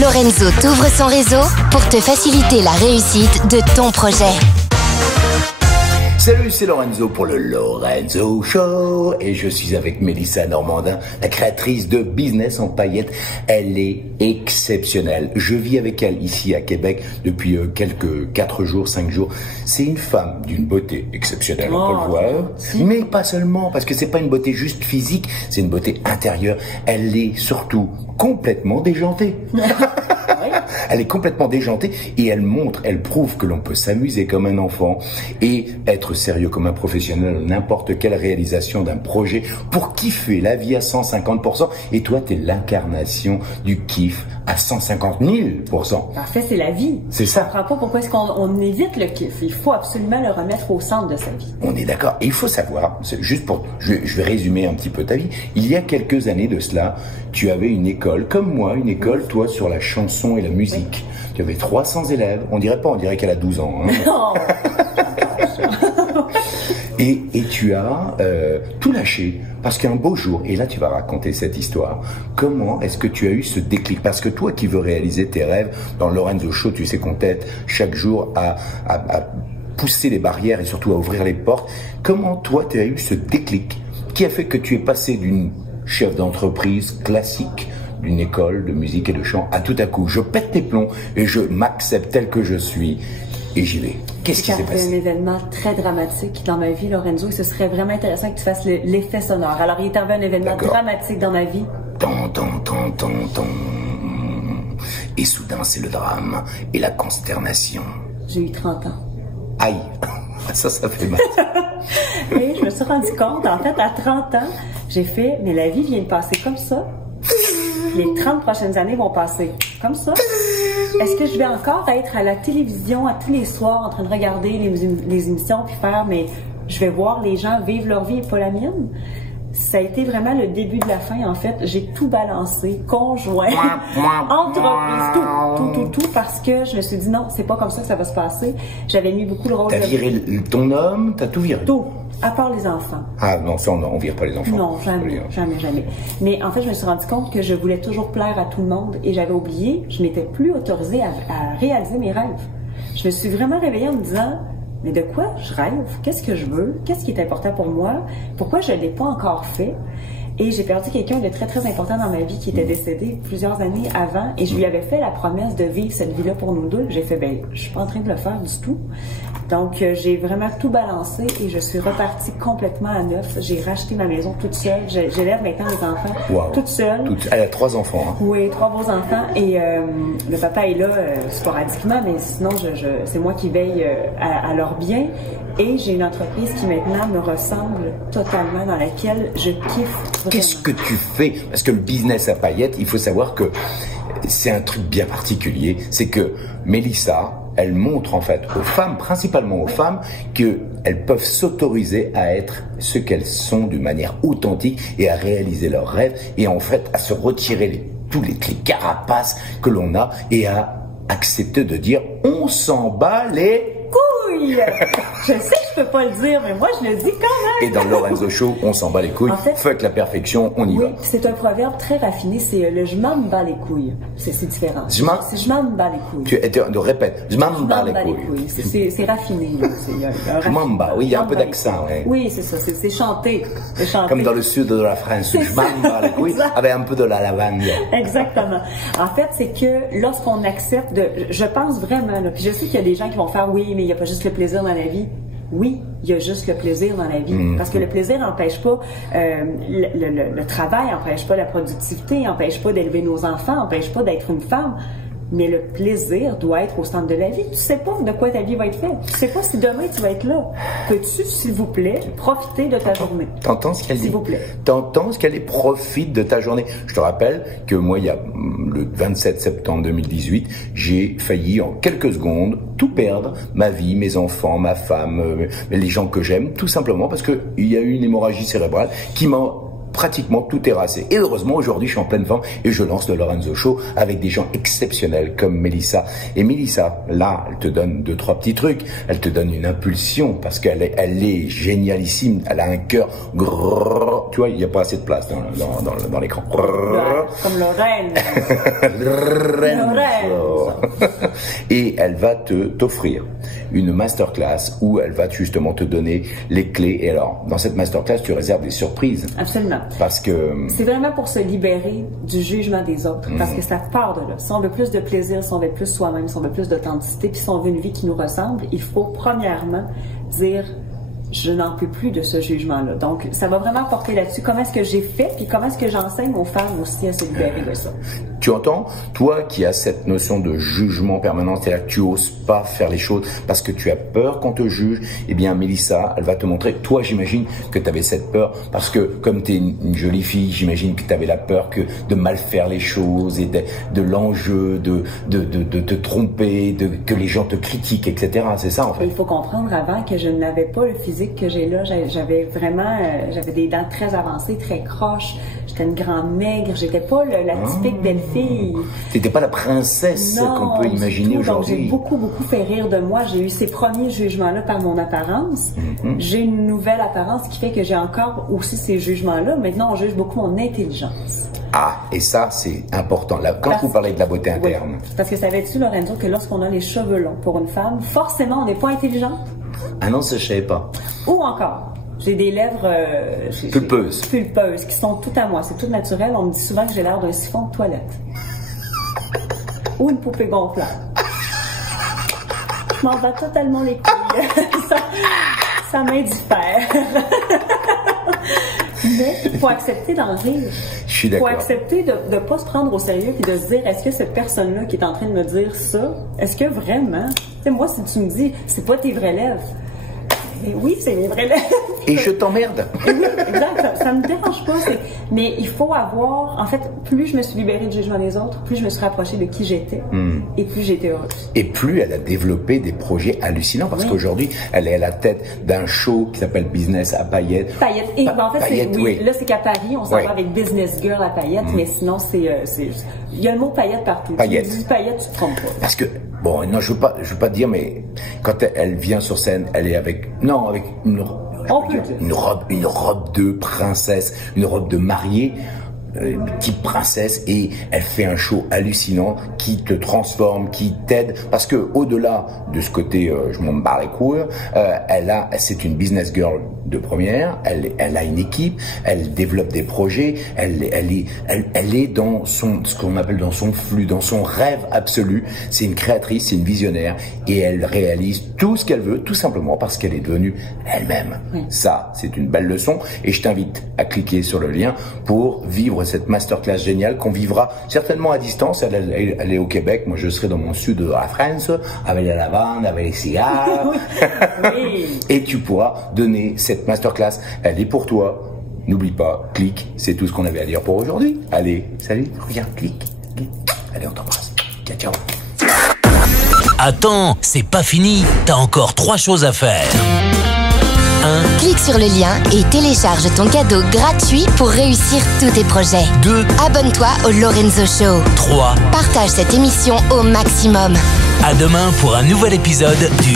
Lorenzo t'ouvre son réseau pour te faciliter la réussite de ton projet. Salut, c'est Lorenzo pour le Lorenzo Show et je suis avec Mélissa Normandin, la créatrice de Business en paillettes. Elle est exceptionnelle. Je vis avec elle ici à Québec depuis quelques 4 jours, 5 jours. C'est une femme d'une beauté exceptionnelle, on peut le voir. Mais pas seulement, parce que c'est pas une beauté juste physique, c'est une beauté intérieure. Elle est surtout complètement déjantée. Elle est complètement déjantée et elle montre, elle prouve que l'on peut s'amuser comme un enfant et être sérieux comme un professionnel, n'importe quelle réalisation d'un projet pour kiffer la vie à 150%. Et toi, t'es l'incarnation du kiff à 150 000%. Parfait, c'est la vie. C'est ça. Je comprends pas pourquoi est-ce qu'on évite le kiff. Il faut absolument le remettre au centre de sa vie. On est d'accord. Et il faut savoir, juste pour, je vais résumer un petit peu ta vie. Il y a quelques années de cela, tu avais une école, comme moi, une école, toi, sur la chanson et la musique. Oui. Tu avais 300 élèves. On dirait pas, on dirait qu'elle a 12 ans. Hein. Non. Et tu as tout lâché parce qu'un beau jour, et là tu vas raconter cette histoire, comment est-ce que tu as eu ce déclic? Parce que toi qui veux réaliser tes rêves, dans le Lorenzo Show, tu sais qu'on t'aide chaque jour à pousser les barrières et surtout à ouvrir les portes. Comment toi tu as eu ce déclic qui a fait que tu es passé d'une chef d'entreprise classique, d'une école de musique et de chant, à tout à coup, je pète tes plombs et je m'accepte tel que je suis et j'y vais. Qu'est-ce qui s'est passé? C'est un événement très dramatique dans ma vie, Lorenzo, et ce serait vraiment intéressant que tu fasses l'effet sonore. Alors, il est arrivé un événement dramatique dans ma vie. Et soudain, c'est le drame et la consternation. J'ai eu 30 ans. Aïe! Ça fait mal. Et je me suis rendu compte, en fait, à 30 ans, j'ai fait, mais la vie vient de passer comme ça. Les 30 prochaines années vont passer comme ça. Est-ce que je vais encore être à la télévision à tous les soirs en train de regarder les émissions puis faire, mais je vais voir les gens vivre leur vie et pas la mienne? Ça a été vraiment le début de la fin, en fait. J'ai tout balancé, conjoint, entreprise, tout, parce que je me suis dit non, c'est pas comme ça que ça va se passer. J'avais mis beaucoup le rôle de... T'as viré ton homme, t'as tout viré? Tout, à part les enfants. Ah non, ça on vire pas les enfants. Non, jamais. Mais en fait, je me suis rendu compte que je voulais toujours plaire à tout le monde et j'avais oublié, je m'étais plus autorisée à réaliser mes rêves. Je me suis vraiment réveillée en me disant... Mais de quoi je rêve? Qu'est-ce que je veux? Qu'est-ce qui est important pour moi? Pourquoi je ne l'ai pas encore fait? Et j'ai perdu quelqu'un de très, très important dans ma vie qui était décédé plusieurs années avant et je lui avais fait la promesse de vivre cette vie-là pour nous deux. J'ai fait, ben, je suis pas en train de le faire du tout. Donc, j'ai vraiment tout balancé et je suis repartie complètement à neuf. J'ai racheté ma maison toute seule. J'élève maintenant les enfants toute seule. Elle a 3 enfants. Hein? Oui, 3 beaux enfants. Et le papa est là sporadiquement, mais sinon, c'est moi qui veille à leur bien. Et j'ai une entreprise qui maintenant me ressemble totalement, dans laquelle je kiffe vraiment. Qu'est-ce que tu fais? Parce que le business à paillettes, il faut savoir que c'est un truc bien particulier. C'est que Mélissa, elle montre en fait aux femmes, principalement aux femmes, qu'elles peuvent s'autoriser à être ce qu'elles sont d'une manière authentique et à réaliser leurs rêves et en fait à se retirer tous les carapaces que l'on a et à accepter de dire on s'en bat les couilles. Je sais que je peux pas le dire, mais moi je le dis quand même. Et dans le Lorenzo Show, on s'en bat les couilles. En fait, fuck la perfection, on y va. C'est un proverbe très raffiné, c'est le je m'en bats les couilles. C'est différent. Je m'en bats les couilles. Tu répètes, je m'en bats les couilles. C'est raffiné. Je m'en bats, oui, il y a un peu d'accent. Ouais. Oui, c'est ça, c'est chanté. Comme dans le sud de la France, je m'en bats les couilles, avec un peu de la lavande. Exactement. En fait, c'est que lorsqu'on accepte de... Je pense vraiment, là, puis je sais qu'il y a des gens qui vont faire, oui, mais il n'y a pas juste le plaisir dans la vie. Oui, il y a juste le plaisir dans la vie. Parce que le plaisir n'empêche pas le travail, n'empêche pas la productivité, n'empêche pas d'élever nos enfants, n'empêche pas d'être une femme. Mais le plaisir doit être au centre de la vie. Tu sais pas de quoi ta vie va être faite. Tu sais pas si demain tu vas être là. Peux-tu, s'il vous plaît, profiter de ta journée? T'entends ce qu'elle dit? S'il vous plaît. T'entends ce qu'elle dit? Profite de ta journée. Je te rappelle que moi, il y a le 27 septembre 2018, j'ai failli en quelques secondes tout perdre. Ma vie, mes enfants, ma femme, les gens que j'aime, tout simplement parce que il y a eu une hémorragie cérébrale qui m'a pratiquement tout terrassé. Et heureusement, aujourd'hui, je suis en pleine forme et je lance le Lorenzo Show avec des gens exceptionnels comme Mélissa. Et Mélissa, là, elle te donne 2-3 petits trucs. Elle te donne une impulsion parce qu'elle est génialissime. Elle a un cœur. Tu vois, il n'y a pas assez de place dans l'écran. Comme Lorenzo. Et elle va t'offrir une masterclass où elle va justement te donner les clés. Et alors, dans cette masterclass, tu réserves des surprises. Absolument. Parce que... c'est vraiment pour se libérer du jugement des autres. Parce que ça part de là. Si on veut plus de plaisir, si on veut plus soi-même, si on veut plus d'authenticité, puis si on veut une vie qui nous ressemble, il faut premièrement dire... je n'en peux plus de ce jugement-là. Donc, ça va vraiment porter là-dessus. Comment est-ce que j'ai fait, puis comment est-ce que j'enseigne aux femmes aussi à se libérer de ça. Tu entends? Toi qui as cette notion de jugement permanent, c'est-à-dire que tu oses pas faire les choses parce que tu as peur qu'on te juge, eh bien, Mélissa, elle va te montrer. Toi, j'imagine que tu avais cette peur parce que, comme tu es une jolie fille, j'imagine que tu avais la peur de mal faire les choses et de l'enjeu, de te tromper, que les gens te critiquent, etc. C'est ça, en fait. Il faut comprendre avant que je n'avais pas le physique que j'ai là. J'avais vraiment, j'avais des dents très avancées, très croches. J'étais une grande maigre. J'étais pas la typique belle fille. T'étais pas la princesse qu'on peut imaginer aujourd'hui. Donc j'ai beaucoup fait rire de moi. J'ai eu ces premiers jugements-là par mon apparence. J'ai une nouvelle apparence qui fait que j'ai encore aussi ces jugements-là. Maintenant, on juge beaucoup mon intelligence. Ah, et ça, c'est important. Là, quand vous parlez de la beauté interne. Oui, parce que savais-tu, Lorenzo, que lorsqu'on a les cheveux longs pour une femme, forcément, on n'est pas intelligent. Ah non, ça, je savais pas. Ou encore, j'ai des lèvres pulpeuses qui sont toutes à moi. C'est tout naturel. On me dit souvent que j'ai l'air d'un siphon de toilette. Ou une poupée gonflable. Je m'en bats totalement les couilles. ça m'indiffère. Mais il faut accepter d'en rire. Je suis d'accord. Il faut accepter de ne pas se prendre au sérieux et de se dire, est-ce que cette personne-là qui est en train de me dire ça, est-ce que vraiment... Tu sais, moi, si tu me dis, c'est pas tes vraies lèvres. Et oui, c'est mes vraies lèvres. Et je t'emmerde. Oui, exact. Ça me dérange pas. Mais il faut avoir... En fait, plus je me suis libérée du jugement des autres, plus je me suis rapprochée de qui j'étais et plus j'étais heureuse. Et plus elle a développé des projets hallucinants parce qu'aujourd'hui, elle est à la tête d'un show qui s'appelle Business à Paillettes. Paillettes. Et en fait, Paillettes, oui. Là, c'est qu'à Paris, on s'en va avec Business Girl à Paillettes, mais sinon, il y a le mot paillettes partout. Paillettes. Tu dis paillettes, tu te trompes pas. Parce que, bon, non, je veux pas te dire, mais quand elle vient sur scène, elle est avec une robe de princesse, une robe de mariée, type princesse, et elle fait un show hallucinant qui te transforme, qui t'aide, parce que au-delà de ce côté, je m'en bats les couilles, c'est une business girl de première, elle a une équipe, elle développe des projets, elle est dans ce qu'on appelle dans son flux, dans son rêve absolu. C'est une créatrice, c'est une visionnaire, et elle réalise tout ce qu'elle veut, tout simplement parce qu'elle est devenue elle-même. Oui. Ça, c'est une belle leçon, et je t'invite à cliquer sur le lien pour vivre cette masterclass géniale qu'on vivra certainement à distance. Elle est au Québec, moi je serai dans mon sud de la France, avec la lavande, avec les cigares. Oui. Et tu pourras donner cette masterclass, elle est pour toi. N'oublie pas, clique, c'est tout ce qu'on avait à dire pour aujourd'hui. Allez, salut, reviens, clique. Allez, on t'embrasse. Ciao, ciao. Attends, c'est pas fini, t'as encore 3 choses à faire. 1. Clique sur le lien et télécharge ton cadeau gratuit pour réussir tous tes projets. 2. Abonne-toi au Lorenzo Show. 3. Partage cette émission au maximum. À demain pour un nouvel épisode du...